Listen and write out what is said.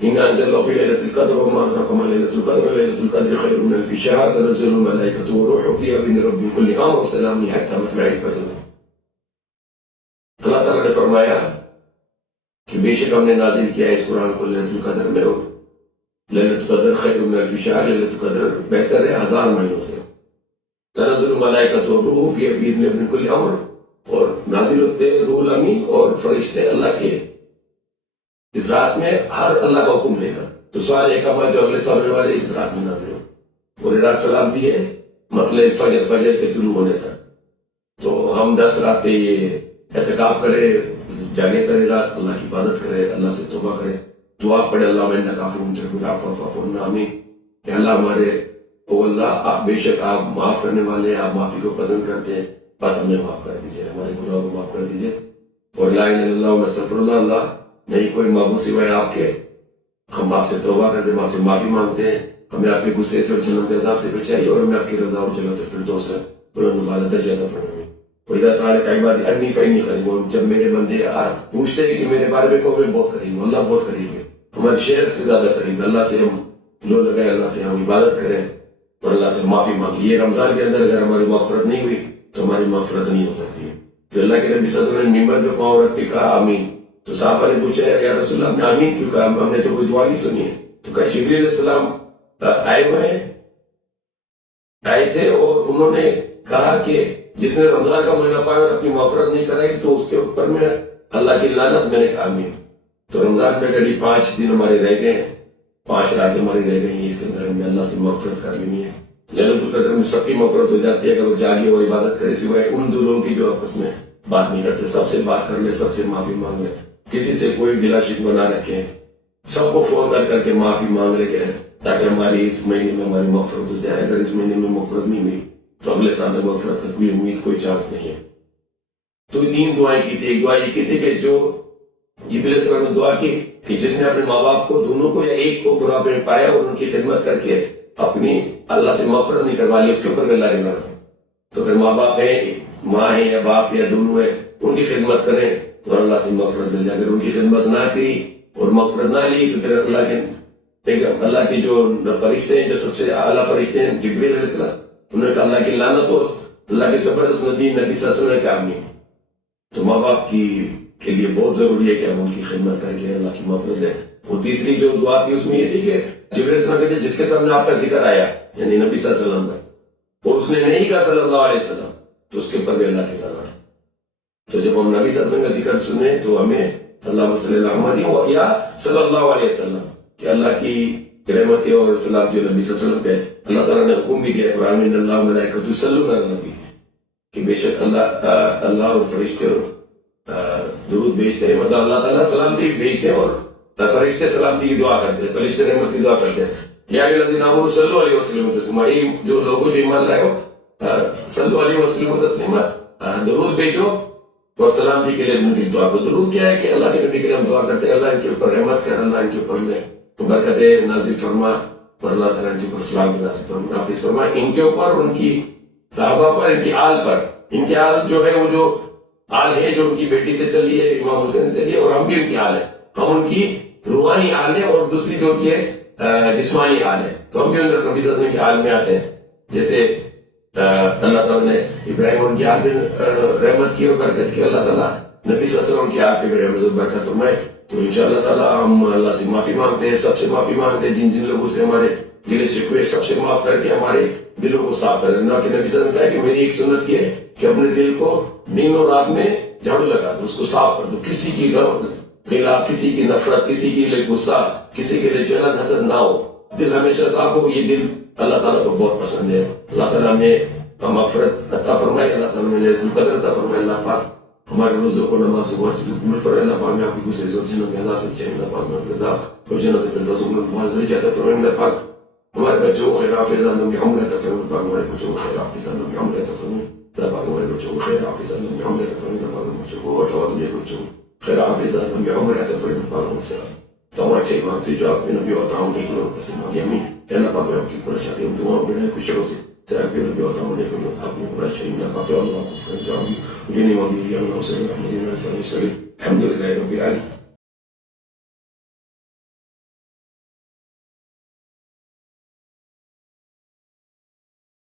إنا أنزلناه في ليلة القدر وما أدراك ما ليلة القدر ليلة القدر خير من ألف شهر تنزل الملائكة والروح فيها بإذن ربهم كل أمر سلام حتى مطلع الفجر. اللہ تعالیٰ نے فرمایا کہ بے شک ہم نے نازل کیا اس قرآن کو لیلۃ القدر میں، اور لیلۃ القدر خیر من الف شہر، لیلۃ القدر بہتر ہے 1000 مہینوں سے. تنزل الملائکۃ والروح فیہا بإذن ربہم من کل امر، اور نازل ہوتے روح الامین اور فرشتے اللہ کے اس رات میں ہر اللہ کا حکم لے کر. تو سارے احکامات جو اگلے سامنے والے اس رات میں نازل ہو. پوری رات سلامتی ہے مطلع فجر کے طلوع ہونے تک. تو ہم 10 راتیں یہ اعتکاف کرے، جاگے ساری رات اللہ کی عبادت کرے، اللہ سے توبہ کرے، دعا پڑھے اللہم انک عفو تحب العفو فاعف عنا. آمین. کہ اللہ ہمارے او اللہ آپ بے شک آپ معاف کرنے والے ہیں، آپ معافی کو پسند کرتے ہیں، بس ہمیں معاف کر دیجیے، ہمارے گناہوں کو معاف کر دیجیے. اور لا الہ الا اللہ استغفر اللہ، اللہ نہیں کوئی معبود سوائے آپ کے، ہم آپ سے توبہ کرتے ہیں، ہم آپ سے معافی مانگتے ہیں، ہمیں آپ کے غصے سے اور جہنم کے عذاب سے بچائیے، اور ہمیں آپ کی رضا اور جنت الفردوس ہے بلند بالا درجہ عطا فرمائیے. وَإِذَا سَأَلَكَ عِبَادِي عَنِّي فَإِنِّي قَرِيبٌ، جب میرے بندے پوچھتے ہیں کہ میرے بارے میں کہو میں بہت قریب ہوں. اللہ بہت قریب ہے، ہمارے شہر سے زیادہ قریب ہے. اللہ سے ہم لو لگائیں، اللہ سے ہم عبادت کریں اور اللہ سے معافی مانگیں. یہ رمضان کے اندر اگر ہماری مغفرت نہیں ہوئی تو ہماری مغفرت نہیں ہو سکتی ہے. تو اللہ کے نبی صلی اللہ علیہ وسلم نے ممبر پہ پاؤں رکھ کے کہا آمین. تو صحابہ نے پوچھا یا رسول اللہ ہم نے آمین کیوں کہا، ہم نے تو کوئی دعا نہیں سنی ہے. تو کہا جبریل علیہ السلام آئے تھے اور انہوں نے کہا کہ جس نے رمضان کا مہینہ پایا اور اپنی مغفرت نہیں کرائی تو اس کے اوپر میں اللہ کی لعنت. میں نے کہا آمین. تو رمضان میں قریب 5 دن ہمارے رہ گئے ہیں، 5 راتیں ہماری رہ گئی ہیں، اس کے اندر ہمیں اللہ سے مغفرت کر لینی ہے. لیلۃ القدر میں سب کی مغفرت ہو جاتی ہے اگر وہ جاگے اور عبادت کرے، سوائے ان دو لوگوں کی جو آپس میں بات نہیں کرتے. سب سے بات کر لے، سب سے معافی مانگ لے، کسی سے کوئی گلا شکوہ نہ رکھے، سب کو فون کر کے معافی مانگ لے کہ تاکہ ہماری اس مہینے میں ہماری مغفرت ہو جائے. اگر اس مہینے میں مغفرت نہیں ہوئی تو اگلے سال میں مغفرت کا کوئی امید، کوئی چانس نہیں ہے. تو 3 دعائیں کی تھی. ایک دعا یہ کی تھی کہ جو جبریل علیہ السلام نے دعا کی کہ جس نے اپنے ماں باپ کو دونوں کو یا ایک کو بڑھاپے میں پایا اور ان کی خدمت کر کے اپنی اللہ سے مغفرت نہیں کروا لی، اس کے اوپر بھی اللہ کی لعنت. تو اگر ماں باپ ہیں، ماں ہے یا باپ یا دونوں ہیں، ان کی خدمت کریں اور اللہ سے مغفرت مل جائے. اگر ان کی خدمت نہ کی اور مغفرت نہ لی تو پھر اللہ کے جو فرشتے ہیں، جو سب سے اعلیٰ فرشتے ہیں جبریل علیہ السلام، انہوں نے کہا اللہ کی لعنت ہو. اللہ کے زبردست نبی صلی اللہ علیہ وسلم نے کہا آمین. تو ماں باپ کے لیے بہت ضروری ہے کہ ہم ان کی خدمت کر کے اللہ کی مغفرت لیں. وہ تیسری جو دعا تھی اس میں یہ تھی کہ جبریل علیہ السلام کہتے جس کے سامنے آپ کا ذکر آیا یعنی نبی صلی اللہ علیہ وسلم کا اور اس نے نہیں کہا صلی اللہ علیہ وسلم تو اس کے اوپر بھی اللہ کی لعنت. تو جب ہم نبی صلی اللہ علیہ وسلم کا ذکر سنیں تو ہمیں اللہ صلی اللہ علیہ یا صلی اللہ علیہ وسلم کہ اللہ کی رحمت اور سلامتی نبی صلی اللہ علیہ وسلم پہ. اللہ تعالیٰ نے حکم بھی کیا قرآن میں اللہ ملائکۃ یصلون علی النبی کہ بے شک اللہ اور فرشتے درود بھیجتے ہیں، مطلب اللہ تعالیٰ سلامتی بھیجتے ہیں اور فرشتے سلامتی کی دعا کرتے ہیں، فرشتے رحمت کی دعا کرتے ہیں. یا ایھا الذین آمنوا صلوا علیہ وسلم تسلیما، جو لوگوں جو ایمان لائے ہو صلوا علیہ وسلم تسلیما، درود بھیجو اور سلامتی کے لیے ان کی دعا کرو. درود کیا ہے کہ اللہ کے نبی کے لیے ہم دعا کرتے ہیں اللہ ان کے اوپر رحمت کر، اللہ ان کے اوپر میں برکتیں نازل فرما اور اللہ تعالیٰ ان کے اوپر سلامتی نازل فرما، نافذ فرما، ان کے اوپر، ان کی صحابہ پر، ان کی آل پر. ان کی آل جو ہے وہ جو آل ہے جو ان کی بیٹی سے چلی ہے، امام حسین سے چلی ہے، اور ہم بھی ان کی آل ہے. ہم ان کی روحانی آل ہے اور دوسری جو کی ہے جسمانی آل ہے. تو ہم بھی ان نبی صلی اللہ علیہ وسلم کی آل میں آتے ہیں. جیسے اللہ تعالیٰ نے ابراہیم ان کی آل میں رحمت کی اور برکت کی، اللہ تعالیٰ نبی صلی اللہ علیہ وسلم کی آل پہ بھی رحمت اور برکت فرمائے. تو انشاءاللہ تعالیٰ ہم اللہ سے معافی مانگتے ہیں، سب سے معافی مانگتے ہیں جن جن لوگوں سے ہمارے دل شکوے سب سے معاف کر کے ہمارے دلوں کو صاف کر دینا. کہ نبی صلی اللہ علیہ وسلم کہا کہ میری ایک سنت یہ ہے کہ اپنے دل کو دن اور رات میں جھاڑو لگا دو، اس کو صاف کر دو. کسی کی خلاف، کسی کی نفرت، کسی کے لیے غصہ، کسی کے لیے جلن حسد نہ ہو. دل ہمیشہ صاف ہو. یہ دل اللہ تعالیٰ کو بہت پسند ہے. اللہ تعالیٰ ہمیں مغفرت عطا فرمائے، اللہ تعالیٰ ہمیں لیلۃ القدر عطا فرمائے. اللہ پاک ہمارے روزوں کو نماز کو ہر چیز کو قبول فرمائے. اللہ پاک میں آپ کی غصے سے اور جنت کے عذاب سے بچائے. اللہ پاک میں رضا اور جنت الفردوس کو بلند درجہ عطا فرمائے. اللہ پاک ہمارے بچوں کو خیر عافیت لمبی عمر عطا فرمائے. اللہ پاک ہمارے بچوں کو خیر عافیت لمبی عمر عطا فرمائے. اللہ پاک ہمارے بچوں کو خیر عافیت لمبی عمر عطا فرمائے. اللہ پاک ہمارے بچوں کو اور توجہ بچوں خیر عافیت لمبی عمر عطا فرمائے. اللہ پاک ہمیں تمام اچھے مانگتے جو آپ نے نبی اور تعاون نہیں کرو کیسے مانگے ہمیں. اللہ پاک میں آپ کی پڑھنا چاہتے ہیں دعاؤں بڑھائے خوشیوں سے سیاق بھی نبی اور تعاون نہیں کرو آپ نے پڑھنا چاہیے. اللہ پاک اللہ کو فرجاؤں جنہیں مانگی اللہ صلی اللہ علیہ وسلم الحمدللہ رب العالمین.